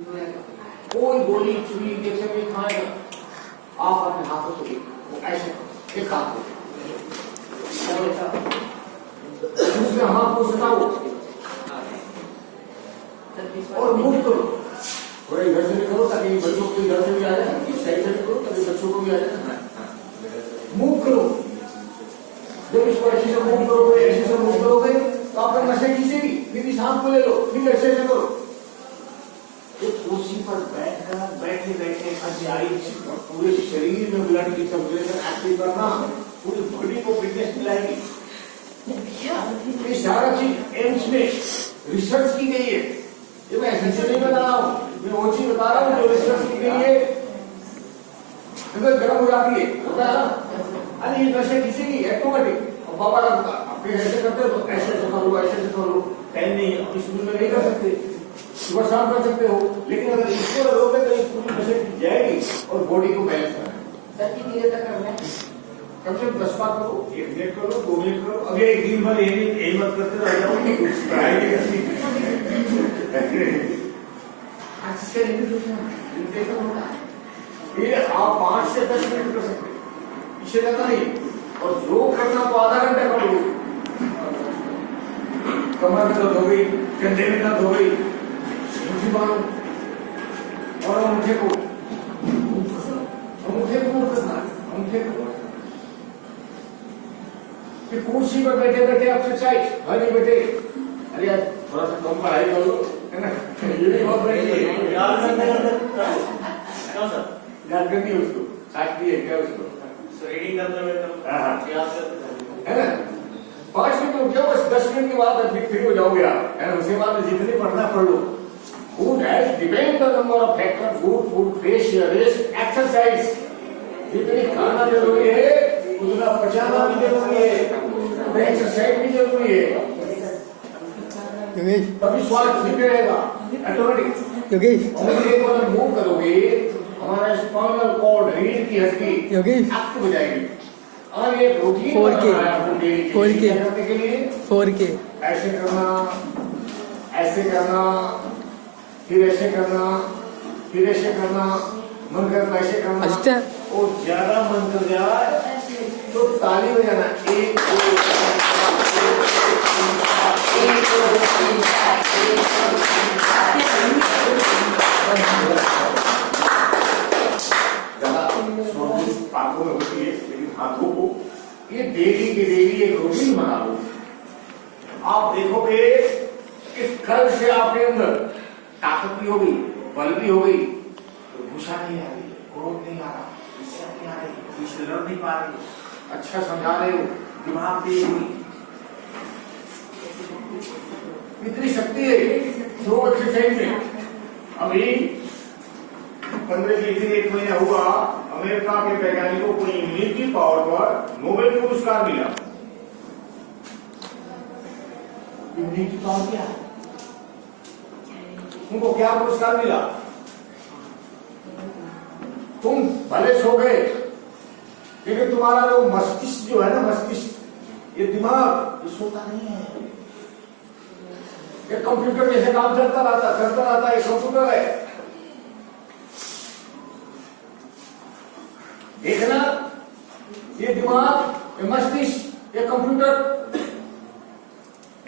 कोई गोली चुरी इंजेक्शन नहीं खाएगा, आप अपने हाथों से ऐसे एक हाथ दूसरे हाथ को सटाओ और मूव करो, थोड़ा इधर से भी करो ताकि बच्चों को इधर से भी आ जाए, इस साइड से भी करो ताकि बच्चों को भी आ जाए। मूव करो, जब इसको ऐसे से मूव करोगे, ऐसे से मूव करोगे तो आपका नशे खींचेगी, फिर इस हाथ को ले लो, फिर ऐसे से करो। एक कुर्सी पर बैठकर बैठे बैठे पूरे शरीर में ब्लड की सर्कुलेशन एक्टिव करना पूरी बॉडी को फिटनेस मिलाएगी। ये सारा चीज एम्स में रिसर्च की गई है, ये मैं ऐसे नहीं बता रहा हूँ, मैं वो चीज बता रहा हूँ जो रिसर्च की गई है। गर्म हो जाती है होता है ना, अरे ये नशे खींचेगी ऑटोमेटिक। और बाबा अपने ऐसे करते हो तो ऐसे ऐसे करो, ऐसे ऐसे करो, टाइम नहीं है इसमें नहीं कर सकते, सुबह शाम कर सकते हो, लेकिन अगर इसको लगोगे तो ये पूरी नशे खींच जाएगी और बॉडी को बैलेंस करना है। कम से कम 10 बार करो, 1 मिनट करो, 2 मिनट करो। अभी एक दिन भर यही मत करते रह जाओ, पढ़ाई नहीं करती। ये आप 5 से 10 मिनट कर सकते, इससे ज्यादा नहीं। और जो करना तो आधा घंटा कर लो, कमर में दर्द हो गई, कंधे में दर्द हो गई, मुझे मानो और अंगूठे को मूव करना, अंगूठे को कुर्सी पर बैठे बैठे एक्सरसाइज। अरे बेटे, अरे यार थोड़ा सा कम पढ़ाई कर लो, है ना, ये भी बहुत बड़ी है। याद करनी है उसको, साथी है क्या उसको रीडिंग करते हुए है ना। 5 मिनट उठ जाओ, बस 10 मिनट के बाद फ्री हो जाओगे आप, है ना। उसके बाद जितनी पढ़ना पढ़ लो। Food has depend the number of factor, food fresh rest exercise. जितनी खाना जरूरी है उतना पचाना भी जरूरी है, एक्सरसाइज भी जरूरी है, तभी स्वास्थ्य ठीक रहेगा ऑटोमेटिक। और मूव करोगे हमारा स्पाइनल कॉर्ड, रीढ़ की हड्डी एक्टिव हो जाएगी। और ये रूटीन 4K के लिए 4K ऐसे करना, ऐसे करना, फिर ऐसे करना, फिर ऐसे करना, मन करना ऐसे करना। अच्छा, और ज्यादा मन कर जाए तो ताली बजाना, 1 2 आंखों में होती है, लेकिन हाथों को ये डेली के डेली एक रूटीन बना लो। आप देखोगे कि कल से आपके अंदर ताकत भी हो गई, बल भी हो गई, तो गुस्सा नहीं आ रही, क्रोध नहीं आ रहा, गुस्सा नहीं आ रही, किसी लड़ नहीं पा रही, अच्छा समझा रहे हो, दिमाग तेज हुई, इतनी शक्ति है जो एक्सरसाइज में। अभी 15 महीना हुआ, अमेरिका के वैज्ञानिकों को इम्यूनिटी पावर पर नोबेल पुरस्कार मिला। इम्यूनिटी पावर क्या है? उनको क्या पुरस्कार मिला? तुम भले सो गए, लेकिन तुम्हारा जो मस्तिष्क जो है ना, मस्तिष्क ये दिमाग ये सोता नहीं है। ये कंप्यूटर जैसे काम करता रहता है, ये कंप्यूटर है। देखना, ये दिमाग, ये मस्तिष्क, ये कंप्यूटर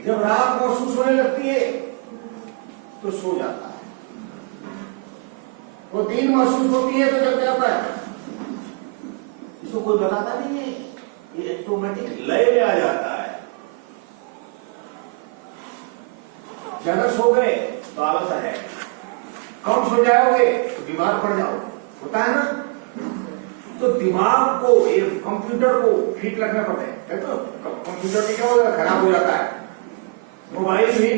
जब रात महसूस होने लगती है तो सो जाता है, वो दिन महसूस होती है तो जग जाता है। इसको कोई बताता नहीं है, ये ऑटोमेटिक लय में आ जाता है। ज्यादा सो गए तो आलस है, कम सो जाओगे तो बीमार पड़ जाओ, होता है ना। तो दिमाग को, ये कंप्यूटर को फिट रखना पड़ता है। तो कंप्यूटर में क्या होगा, खराब हो जाता है। मोबाइल भी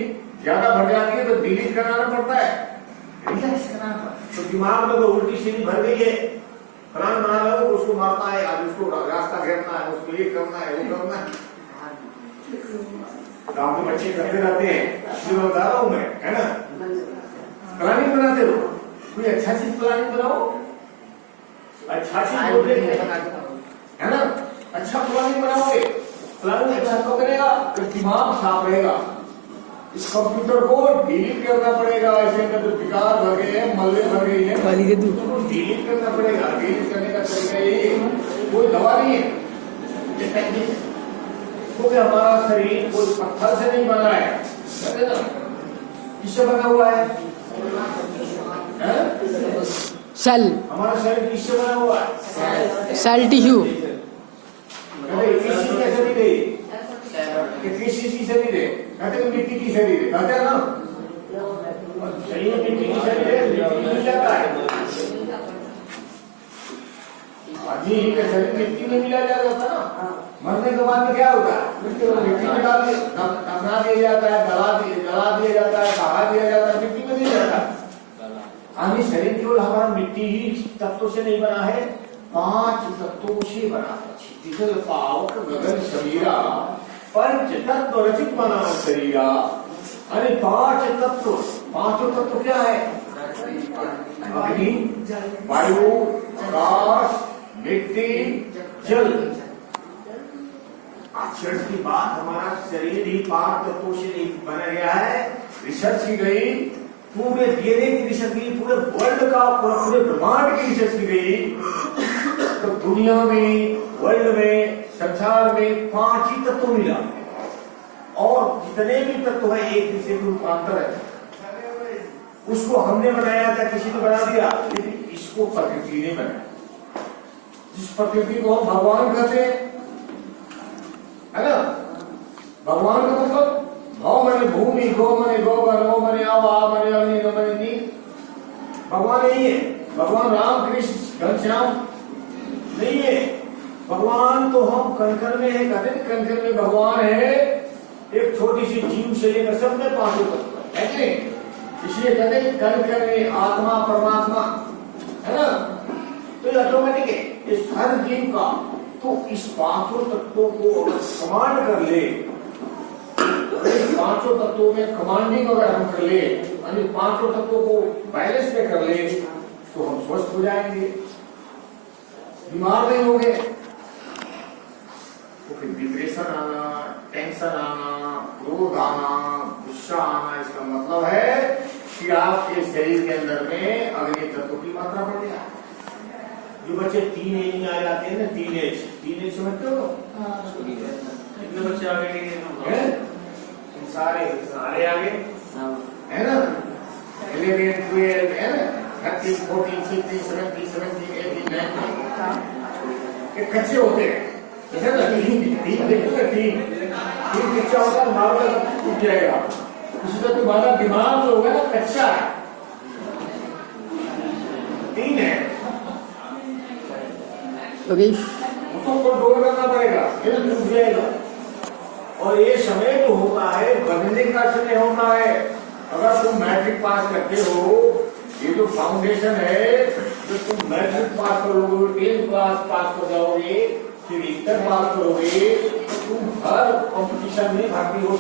ज्यादा भर जाती है तो डिलीट कराना पड़ता है, रिलैक्स कराना पड़ता है। तो दिमाग में तो उल्टी सीधी भर गई है, प्लान बना लो, उसको मारना है, आज उसको रास्ता घेरना है, उसको ये करना है, वो करना है। गाँव के बच्चे करते रहते हैं, इसलिए मैं बता रहा हूँ मैं, है ना। प्लानिंग बनाते हो, कोई अच्छा चीज प्लानिंग बनाओ, अच्छा चीज बोलते है ना, अच्छा प्लानिंग बनाओगे, प्लानिंग अच्छा तो करेगा तो दिमाग साफ रहेगा। इस कंप्यूटर को डिलीट करना पड़ेगा, ऐसे अंदर विकार भर गए हैं, मलबे भर गई है, गाली दे दूं। उसको डिलीट करना पड़ेगा। डिलीट करने का तरीका ये, कोई दवा नहीं है, ये टेक्निक है। क्योंकि हमारा शरीर कोई पत्थर से नहीं बना है, कहते ना, किससे बना हुआ है? सेल, हमारा शरीर किससे बना हुआ है? Cell tissue. कहते किसी का शरीर है, कि किसी की शरीर है, कहते मिट्टी की शरीर है, कहते हैं ना, शरीर मिट्टी की शरीर है, मिट्टी मिल जाता है। आदमी का शरीर मिट्टी में मिला जाता है ना, मरने के बाद में क्या होता है? मिट्टी में डाल दफना दिया जाता है, जला दिया जाता है, बहा दिया जाता है, मिट्टी में नहीं जाता। आदमी शरीर केवल हमारा मिट्टी ही तत्वों से नहीं बना है, 5 तत्वों से बना है। क्षितिज पावक गगन शरीरा पंच तत्व रचित बना शरीरा। अरे 5 तत्व, 5 तत्व क्या है? अग्नि, वायु, आकाश, मिट्टी, जल। आश्चर्य की बात, हमारा शरीर ही 5 तत्वों से बना गया है। रिसर्च की गई, पूरे डीएनए की रिसर्च की, पूरे वर्ल्ड का, पूरे ब्रह्मांड की रिसर्च की गई, तो दुनिया में, वर्ल्ड में, संसार में 5 ही तत्व मिला। और जितने भी तत्व है एक दूसरे के रूपांतर है। उसको हमने बनाया था, किसी ने बना दिया, लेकिन इसको प्रकृति ने बनाया। जिस प्रकृति को हम भगवान कहते हैं, है ना, भगवान का मतलब भव मने भूमि, गो मने गोबर, ओ मने आवा, मने अग्नि, न मने नीर। भगवान नहीं है, भगवान राम कृष्ण घनश्याम नहीं है। भगवान तो हम कणकण में है, कहते हैं कणकण में भगवान है। एक छोटी सी जीव से लेकर सब में 5 तत्व है कि नहीं? इसलिए कहते हैं कणकण में आत्मा परमात्मा, है ना। तो ये ऑटोमेटिक है, इस हर जीव का। तो इस 5 तत्वों को अगर कमांड कर ले, 5 तत्वों में कमांडिंग अगर हम कर ले, यानी 5 तत्वों को बैलेंस में कर ले, तो हम स्वस्थ हो जाएंगे, बीमार नहीं होंगे। तो फिर डिप्रेशन आना, टेंशन आना, क्रोध आना, गुस्सा आना, इसका मतलब है कि आपके शरीर के अंदर में अग्नि तत्व की मात्रा बढ़ गया। जो बच्चे टीनेज में आ जाते हैं ना, टीनेज समझते हो? कितने बच्चे आ गए? सारे आगे है ना, 11, 12 है ना, 13, 14, 16, 17, 18, 19 के कच्चे होते हैं। जैसे ना तीन कच्चा होता है, मारो टूट जाएगा। उसी तरह तुम्हारा दिमाग जो होगा ना, कच्चा है, 3 है, उसको कंट्रोल करना पड़ेगा, फिर टूट जाएगा। और ये समय जो होता है, बनने का समय होता है। अगर तुम मैट्रिक पास करते हो, ये जो फाउंडेशन है, जो तुम मैट्रिक पास करोगे, 10th क्लास पास कर जाओगे, फिर इंटर पास करोगे, तो तुम हर कंपटीशन में भागी हो सकते